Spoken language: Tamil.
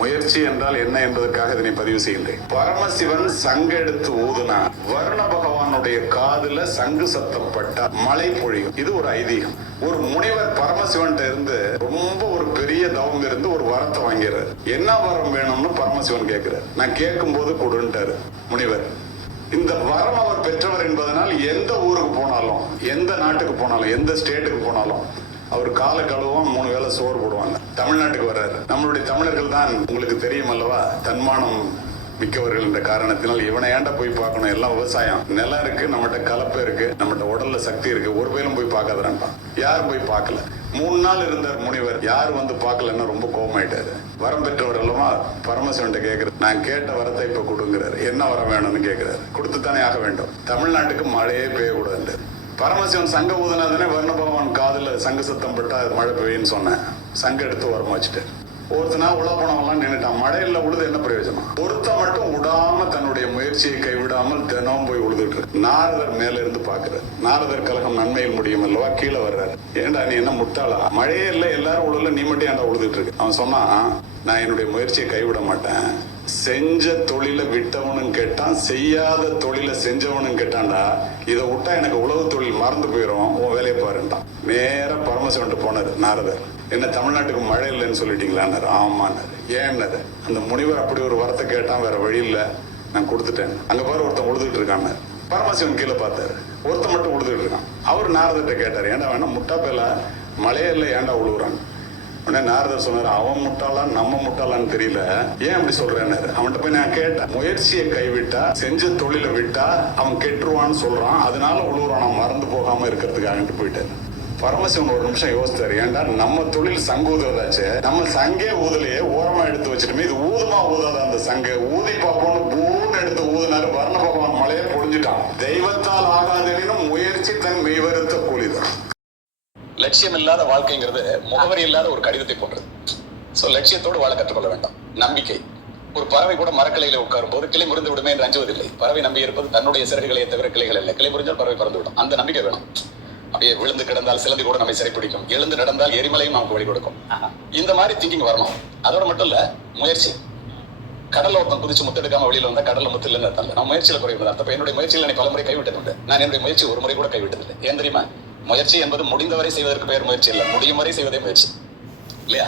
முயற்சி என்றால் என்ன என்பதற்காக இதனை பதிவு செய்கின்றேன். பரமசிவன் சங்கு எடுத்து ஊதுனா வருண பகவானுடைய காதுல சங்கு சத்தம் பட்டா மழை பொழியும். இது ஒரு ஐதீகம். ஒரு முனிவர் பரமசிவன் இருந்து ரொம்ப ஒரு பெரிய தவம் இருந்து ஒரு வரத்தை வாங்கிறார். என்ன வரம் வேணும்னு பரமசிவன் கேட்கிறார். நான் கேட்கும் போது கொடுன்ட்டாரு முனிவர். இந்த வரம் அவர் பெற்றவர் என்பதனால் எந்த ஊருக்கு போனாலும், எந்த நாட்டுக்கு போனாலும், எந்த ஸ்டேட்டுக்கு போனாலும் அவர் கால கழுவும் 3 வேளை சோறு போடுவாங்க. தமிழ்நாட்டுக்கு வர்றாரு. நம்மளுடைய தமிழர்கள் தான் உங்களுக்கு தெரியும் அல்லவா, தன்மானம் மிக்கவர்கள் என்ற காரணத்தினால் இவனை ஏன்டா போய் பார்க்கணும், எல்லாம் விவசாயம், நிலம் இருக்கு, நம்மகிட்ட கலப்பை இருக்கு, நம்மகிட்ட உடல்ல சக்தி இருக்கு, ஒரு பேரும் போய் பார்க்காதான். யாரும் போய் பார்க்கல. 3 நாள் இருந்த முனிவர் யார் வந்து பார்க்கலன்னா ரொம்ப கோபமாயிட்டாரு. வரம் பெற்றவர் அல்லவா, பரமசிவன் கேட்கிறார். நான் கேட்ட வரத்தை இப்ப கொடுங்கிறாரு. என்ன வரம் வேணும்னு கேட்கிறாரு. கொடுத்துத்தானே ஆக வேண்டும். தமிழ்நாட்டுக்கு மழையே பெய்யக்கூடாது. பரமசிவன் சங்க ஊதுனாதானே வருண பகவான் காதுல சங்கு சத்தம் பட்டா மழை பெய்யுன்னு சொன்னேன். சங்க எடுத்து வரமா வச்சுட்டு ஒருத்தனா உள்ள போனவெல்லாம் நின்றுட்டான். மழையில உழுது என்ன பிரயோஜனம்? ஒருத்த மட்டும் விடாம தன்னுடைய முயற்சியை கைவிடாமல் தினம் போய் உழுதுட்டு இருக்கு. நாரதர் மேல இருந்து பாக்குறாரு. நாரதர் கழகம் நன்மையில் முடியும் அல்லவா, கீழே வர்றாரு. ஏண்டா நீ என்ன முட்டாளா, மழையே இல்லை, எல்லாரும் உழுல, நீ மட்டும் ஏன்டா உழுதுட்டு இருக்கு? அவன் சொன்னா, நான் என்னுடைய முயற்சியை கைவிட மாட்டேன். செஞ்ச தொழில விட்டவனும் கேட்டான், செய்யாத தொழில செஞ்சவனும் கேட்டான்டா. இதை விட்டா எனக்கு உழவு தொழில் மறந்து போயிடும், உன் வேலையை பாருன்ட்டான். நேர பரமசிவன் போனாரு நாரதர். என்ன தமிழ்நாட்டுக்கு மழை இல்லைன்னு சொல்லிட்டீங்களான்னாரு. ஆமான்னாரு. ஏன்னாரு. அந்த முனிவர் அப்படி ஒரு வரத்தை கேட்டான், வேற வழி இல்லை, நான் கொடுத்துட்டேன். அங்க பாரு ஒருத்தன் உழுதுட்டு இருக்கான்னு. பரமசிவன் கீழே பார்த்தாரு. ஒருத்தன் மட்டும் உழுதுட்டு இருக்கான். அவர் நாரதர்கிட்ட கேட்டாரு, ஏன்டா வேணா முட்டா பேல மழையே இல்லை, ஏன்டா உழுவுறாங்க? உடனே நாரதர் சொன்னாரு, அவன் முட்டாளா நம்ம முட்டாளான்னு தெரியல, ஏன் அப்படி சொல்றேன்னு. அவன்கிட்ட போய் நான் கேட்டேன், முயற்சியை கைவிட்டா, செஞ்ச தொழிலை விட்டா அவன் கெட்டுருவான்னு சொல்றான், அதனால உழுவுறான், நான் மறந்து போகாம இருக்கிறதுக்காக போயிட்டேன். பரமசிவன் ஒரு நிமிஷம் யோசித்தாரு. ஏன்டா நம்ம தொழில் சங்கு ஊதுறதாச்சு, நம்ம சங்கே ஊதலையே, ஓரமா எடுத்து வச்சுட்டுமே, இது ஊதுமா ஊதாத அந்த சங்கு, ஊதி பார்ப்போம்னு பூன்னு எடுத்து ஊதினாரு. வர்ண பகவான் மலையை பொழிஞ்சுட்டான். தெய்வத்தால் ஆகாதெனினும் முயற்சி தன் மெய்வருத்த கூலிதான். லட்சியம் இல்லாத வாழ்க்கைங்கிறது முகவரி இல்லாத ஒரு கடிதத்தை போன்றது. சோ லட்சியத்தோடு வாழ கற்றுக்கொள்ள வேண்டாம். நம்பிக்கை. ஒரு பறவை கூட மரக்கிளையில உட்காரும் போது கிளை முறிந்து விடுமே என்று அஞ்சுவதில்லை. பறவை நம்பி இருப்பது தன்னுடைய சிறகுகளை தவிர கிளைகள் இல்லை. கிளை முறிஞ்சால் பறவை பறந்து விடும். அந்த நம்பிக்கை வேணும். அப்படியே விழுந்து கிடந்தால் சிலந்தி கூட நம்மை சிறைப்பிடிக்கும், எழுந்து நடந்தால் எரிமலையும் நமக்கு வழி கொடுக்கும். இந்த மாதிரி திங்கிங் வரணும். அதோட மட்டும் இல்ல, முயற்சி. கடல்ல ஒருத்தன் குதிச்சு முத்தெடுக்காம வெளியில வந்தா கடல்ல முத்து இல்லைன்னு அர்த்தம். நான் முயற்சியில குறைவு அர்த்தம். என்னுடைய முயற்சியில் நான் பலமுறை கைவிட்டது உண்டு. நான் என்னுடைய முயற்சி ஒரு முறை கூட கைவிட்டதில்லை. ஏன் தெரியுமா? முயற்சி என்பது முடிந்தவரை செய்வதற்கு பெயர் முயற்சி இல்லை, முடியும் வரை செய்வதே முயற்சி இல்லையா?